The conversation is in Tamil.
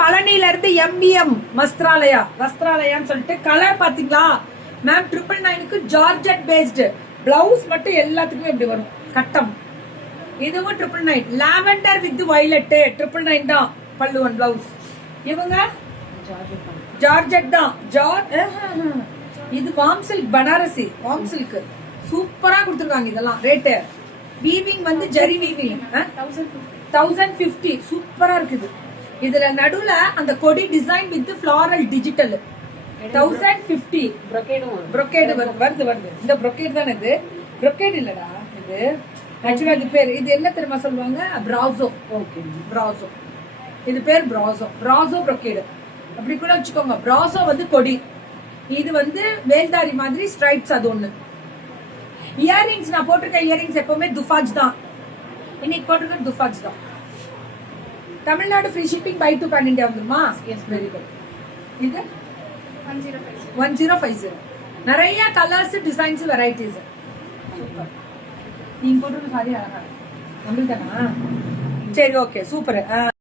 பழனியில இருந்து MBM வஸ்திராலயான்னு சொல்லிட்டு கலர் பாத்தீங்களா மேம் 999க்கு ஜார்ஜெட் பேஸ்டு பிளவுஸ் மட்டும் எல்லாத்துக்குமே இப்படி வரும் கட்டம். இதுவும் 999 லாவெண்டர் வித் வயலட் 999 தான் பல்லுவன் பிளவுஸ். இவங்க ஜார்ஜெட் தான் இது warm silk Banarasi warm silk சூப்பரா கொடுத்துருக்காங்க. இதெல்லாம் ரேட்டு வீவிங் வந்து ஜரி வீவிங் 1050 சூப்பரா இருக்குது. இதுல நடுவுல அந்த கொடி design with floral digital 1050 brocade வருது. இந்த brocade தானே இது? brocade இல்லடா இது. ஆக்சுவலா இது பேர் இது என்ன தெரியுமா சொல்லுவாங்க? பிராசோ. Okay brasso. இது பேர் பிராசோ brocade. அப்படி கூட வச்சுக்கோங்க. பிராசோ வந்து கொடி. இது வந்து வேல்தாரி மாதிரி ஸ்ட்ரைப்ஸ் அது ஒண்ணு. இயரிங்ஸ் நான் போட்டிருக்க இயரிங்ஸ் எப்பவுமே துஃபாஜ் தான். இன்னைக்கு போட்டிருக்க துஃபாஜ் தான். Tamil Nadu free shipping by to pan India வந்துருமா? Yes very good. இது 1050 நிறைய கலர்ஸ் டிசைன்ஸ் வெரைட்டிஸ் சூப்பர். நீங்க போட்டிருக்க சாரி அழகா நம்மளுக்கு தானா? சரி ஓகே சூப்பர்.